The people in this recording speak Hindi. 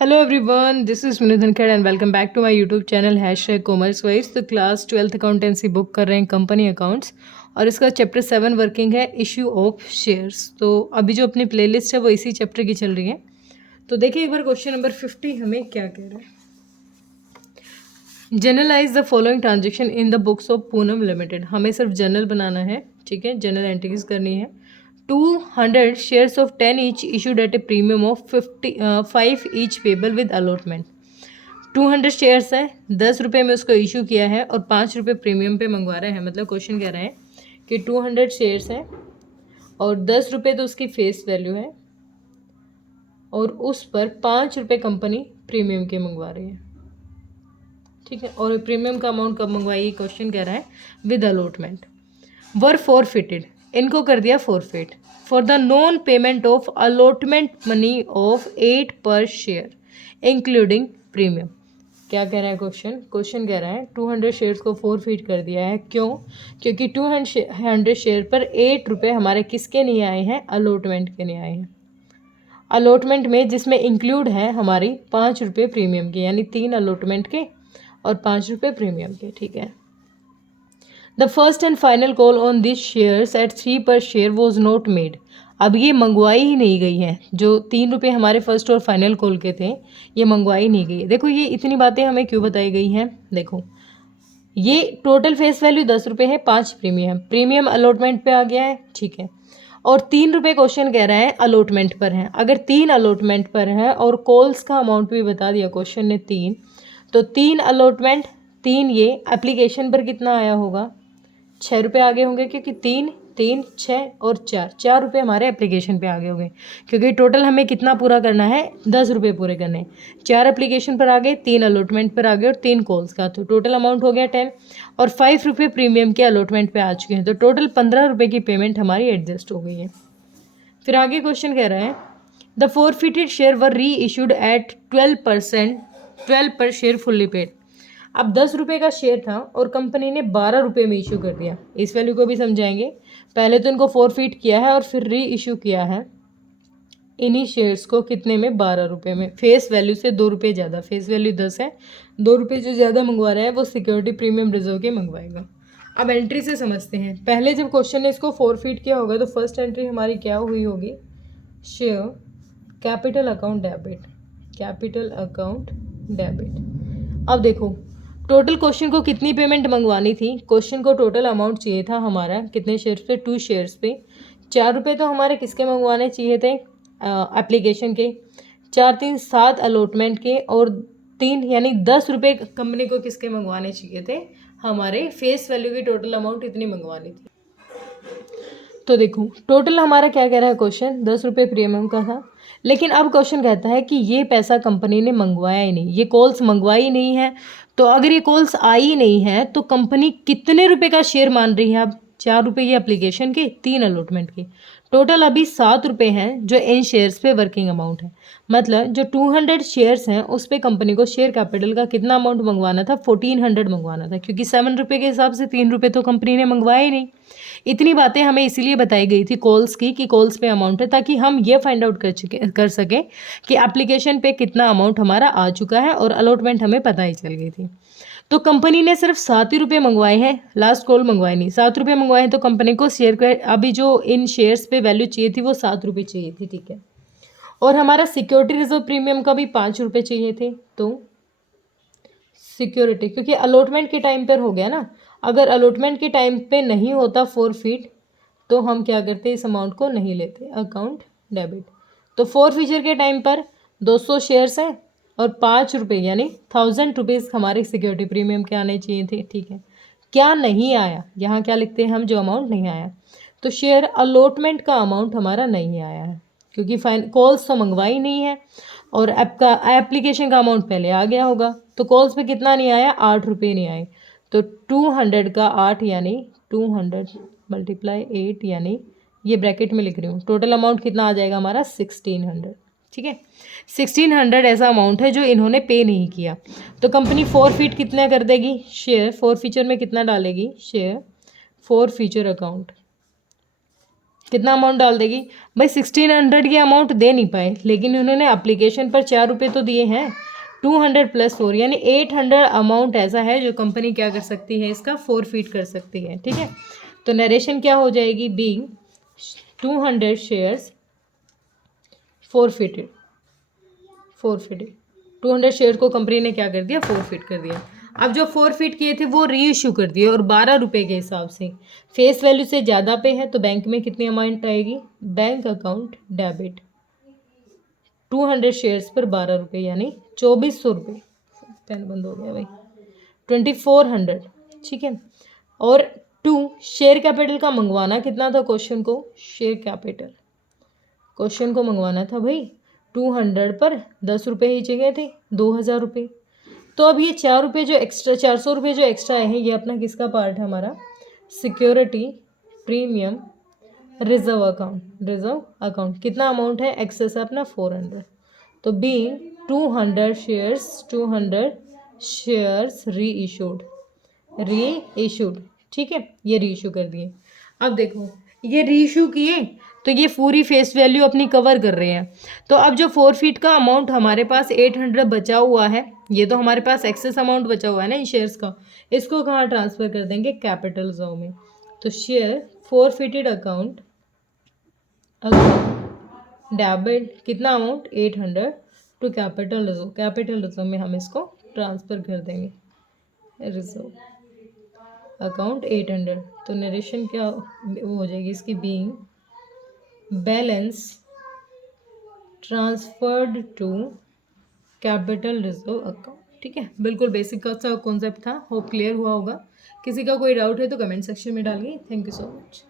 Hello everyone, this is Vinod Dhankhed and welcome back to my YouTube channel #CommerceWise। तो क्लास 12th अकाउंटेंसी बुक कर रहे हैं कंपनी अकाउंट्स और इसका चैप्टर 7 वर्किंग है इशू ऑफ शेयर्स। तो अभी जो अपनी प्लेलिस्ट है वो इसी चैप्टर की चल रही है। तो देखिए एक बार क्वेश्चन नंबर 50 हमें क्या कह रहा है। Journalise the following transaction in the books of Poonam limited. हमें सिर्फ जनरल बनाना है, ठीक है, जनरल एंट्रीज करनी है। 200 shares of 10 each issued at a premium of 5 each payable with allotment। 200 shares है, 10 रुपये में उसको इशू किया है और 5 रुपये प्रीमियम पे मंगवा रहे हैं। मतलब क्वेश्चन कह रहे हैं कि 200 शेयर्स हैं और 10 रुपये तो उसकी फेस वैल्यू है और उस पर 5 रुपये कंपनी प्रीमियम के मंगवा रही है, ठीक है। और प्रीमियम का अमाउंट कब मंगवाई, क्वेश्चन कह रहा है विद अलॉटमेंट। वर फॉरफिटेड, इनको कर दिया forfeit for the non payment of allotment money of 8 पर शेयर इंक्लूडिंग प्रीमियम। क्या कह रहा है क्वेश्चन कह रहा है 200 शेयर्स को फॉरफिट कर दिया है। क्यों? क्योंकि 200 शेयर पर 8 रुपये हमारे किसके नहीं आए हैं, अलॉटमेंट के नहीं आए हैं। अलॉटमेंट में जिसमें इंक्लूड है हमारी 5 रुपये प्रीमियम के, यानी 3 अलॉटमेंट के और 5 रुपये प्रीमियम के, ठीक है। The first and final call on this shares at 3 पर शेयर वॉज नॉट मेड। अब ये मंगवाई ही नहीं गई है, जो 3 रुपये हमारे फर्स्ट और फाइनल कॉल के थे ये मंगवाई नहीं गई। देखो ये इतनी बातें हमें क्यों बताई गई हैं। देखो ये टोटल फेस वैल्यू 10 रुपये है, 5 प्रीमियम अलॉटमेंट पे आ गया है, ठीक है। और 3 रुपये क्वेश्चन कह रहा है अलॉटमेंट पर है। अगर 3 अलॉटमेंट पर है और कॉल्स का अमाउंट भी बता दिया क्वेश्चन ने 3, तो 3 अलॉटमेंट 3, ये एप्लीकेशन पर कितना आया होगा, 6 रुपये आगे होंगे, क्योंकि 3 3 6 और 4 रुपये हमारे एप्लीकेशन पे आगे होंगे। क्योंकि टोटल हमें कितना पूरा करना है, 10 रुपये पूरे करने हैं। 4 एप्लीकेशन पर आगे, 3 अलॉटमेंट पर आगे और 3 कॉल्स का, तो टोटल अमाउंट हो गया 10 और 5 रुपये प्रीमियम के अलॉटमेंट पे आ चुके हैं। तो टोटल 15 रुपये की पेमेंट हमारी एडजस्ट हो गई है। फिर आगे क्वेश्चन कह रहा है द फॉरफिटेड शेयर वर री इशूड एट 12 पर शेयर फुल्ली पेड। अब 10 रुपये का शेयर था और कंपनी ने 12 रुपये में इशू कर दिया। इस वैल्यू को भी समझाएंगे। पहले तो इनको फॉरफिट किया है और फिर री इशू किया है इन्हीं शेयर्स को, कितने में, 12 रुपये में। फेस वैल्यू से 2 रुपये ज़्यादा, फेस वैल्यू 10 है, 2 रुपये जो ज़्यादा मंगवा रहा है वो सिक्योरिटी प्रीमियम रिजर्व के मंगवाएगा। अब एंट्री से समझते हैं। पहले जब क्वेश्चन ने इसको फॉरफिट किया होगा तो फर्स्ट एंट्री हमारी क्या हुई होगी, share capital account debit, capital account debit. अब देखो टोटल क्वेश्चन को कितनी पेमेंट मंगवानी थी। क्वेश्चन को टोटल अमाउंट चाहिए था हमारा कितने शेयर्स पे, 2 शेयर्स पे। 4 रुपये तो हमारे किसके मंगवाने चाहिए थे, एप्लीकेशन के। 4 3 7 अलॉटमेंट के और 3 यानी 10 रुपये कंपनी को किसके मंगवाने चाहिए थे, हमारे फेस वैल्यू की टोटल अमाउंट इतनी मंगवानी थी। तो देखो टोटल हमारा क्या कह रहा है क्वेश्चन, 10 रुपये प्रीमियम का था। लेकिन अब क्वेश्चन कहता है कि ये पैसा कंपनी ने मंगवाया ही नहीं, ये कॉल्स मंगवाई नहीं है। तो अगर ये कॉल्स आई नहीं है तो कंपनी कितने रुपए का शेयर मान रही है। अब 4 रुपये ये एप्लीकेशन के, 3 अलॉटमेंट के, टोटल अभी 7 रुपये हैं जो इन शेयर्स पे वर्किंग अमाउंट है। मतलब जो 200 शेयर्स हैं उस पे कंपनी को शेयर कैपिटल का कितना अमाउंट मंगवाना था, 1400 मंगवाना था। क्योंकि 7 रुपये के हिसाब से 3 रुपये तो कंपनी ने मंगवाया ही नहीं। इतनी बातें हमें इसीलिए बताई गई थी कॉल्स की, कि कॉल्स पे अमाउंट है, ताकि हम ये फाइंड आउट कर सकें कि एप्लीकेशन पे कितना अमाउंट हमारा आ चुका है, और अलॉटमेंट हमें पता ही चल गई थी। तो कंपनी ने सिर्फ 7 ही रुपये मंगवाए हैं, लास्ट कॉल मंगवाए नहीं। 7 रुपये मंगवाए हैं तो कंपनी को शेयर के अभी जो इन शेयर्स पे वैल्यू चाहिए थी वो 7 रुपये चाहिए थी, ठीक है। और हमारा सिक्योरिटी रिजर्व प्रीमियम का भी 5 रुपये चाहिए थे। तो सिक्योरिटी क्योंकि अलॉटमेंट के टाइम पर हो गया ना, अगर अलॉटमेंट के टाइम पे नहीं होता फॉरफिट तो हम क्या करते, इस अमाउंट को नहीं लेते, अकाउंट डेबिट। तो फॉरफिचर के टाइम पर 200 शेयर्स हैं और 5 रुपये यानी 1000 रुपीज़ हमारे सिक्योरिटी प्रीमियम के आने चाहिए थे, ठीक है। क्या नहीं आया, यहाँ क्या लिखते हैं हम, जो अमाउंट नहीं आया। तो शेयर अलॉटमेंट का अमाउंट हमारा नहीं आया है, क्योंकि कॉल्स तो मंगवाई नहीं है और एप्लीकेशन का अमाउंट पहले आ गया होगा। तो कॉल्स पे कितना नहीं आया, 8 रुपये नहीं आए। तो 200 का 8 यानी 200 × 8 यानी ये ब्रैकेट में लिख रही हूँ, टोटल अमाउंट कितना आ जाएगा हमारा 1600, ठीक है। 1600 ऐसा अमाउंट है जो इन्होंने पे नहीं किया। तो कंपनी फॉरफिट कितना कर देगी, शेयर फॉरफिचर में कितना डालेगी, शेयर फॉरफिचर अकाउंट, कितना अमाउंट डाल देगी भाई, 1600 की अमाउंट दे नहीं पाए, लेकिन उन्होंने एप्लीकेशन पर 4 रुपये तो दिए हैं, 200 + 4 यानी 800 अमाउंट ऐसा है जो कंपनी क्या कर सकती है, इसका फोरफीट कर सकती है। ठीक है, तो नरेशन क्या हो जाएगी, बीइंग 200 शेयर्स फोरफिटेड, 200 शेयर को कंपनी ने क्या कर दिया, फोरफिट कर दिया। अब जो फोरफिट किए थे वो री इशू कर दिए, और 12 रुपये के हिसाब से फेस वैल्यू से ज़्यादा पे है, तो बैंक में कितनी अमाउंट आएगी, बैंक अकाउंट डेबिट 200 शेयर्स पर 12 रुपये यानी 2400 रुपये, पेन बंद हो गया भाई, 2400। ठीक है, और 2 शेयर कैपिटल का मंगवाना कितना था, क्वेश्चन को शेयर कैपिटल क्वेश्चन को मंगवाना था भाई 200 पर 10 रुपये ही जगह थे 2000 रुपये। तो अब ये 4 रुपये जो एक्स्ट्रा, 400 रुपये जो एक्स्ट्रा आए हैं, ये अपना किसका पार्ट है, हमारा सिक्योरिटी प्रीमियम रिजर्व अकाउंट कितना अमाउंट है, एक्सेस है अपना 400। तो बीइंग 200 शेयर्स री इशूड। ठीक है, ये री इशू कर दिए। अब देखो ये री इशू किए तो ये पूरी फेस वैल्यू अपनी कवर कर रहे हैं। तो अब जो फोरफीट का अमाउंट हमारे पास 800 बचा हुआ है, ये तो हमारे पास एक्सेस अमाउंट बचा हुआ है ना इन शेयर्स का, इसको कहाँ ट्रांसफ़र कर देंगे, कैपिटल रिजर्व में। तो शेयर फोरफिटेड अकाउंट डेबिट कितना अमाउंट 800 टू कैपिटल रिजर्व में हम इसको ट्रांसफ़र कर देंगे, रिजर्व अकाउंट 800। तो नरेशन क्या हो जाएगी इसकी, being balance transferred to capital reserve account. ठीक है, बिल्कुल बेसिक का सा कॉन्सेप्ट था, होप क्लियर हुआ होगा। किसी का कोई डाउट है तो कमेंट सेक्शन में डालिए। Thank you so much.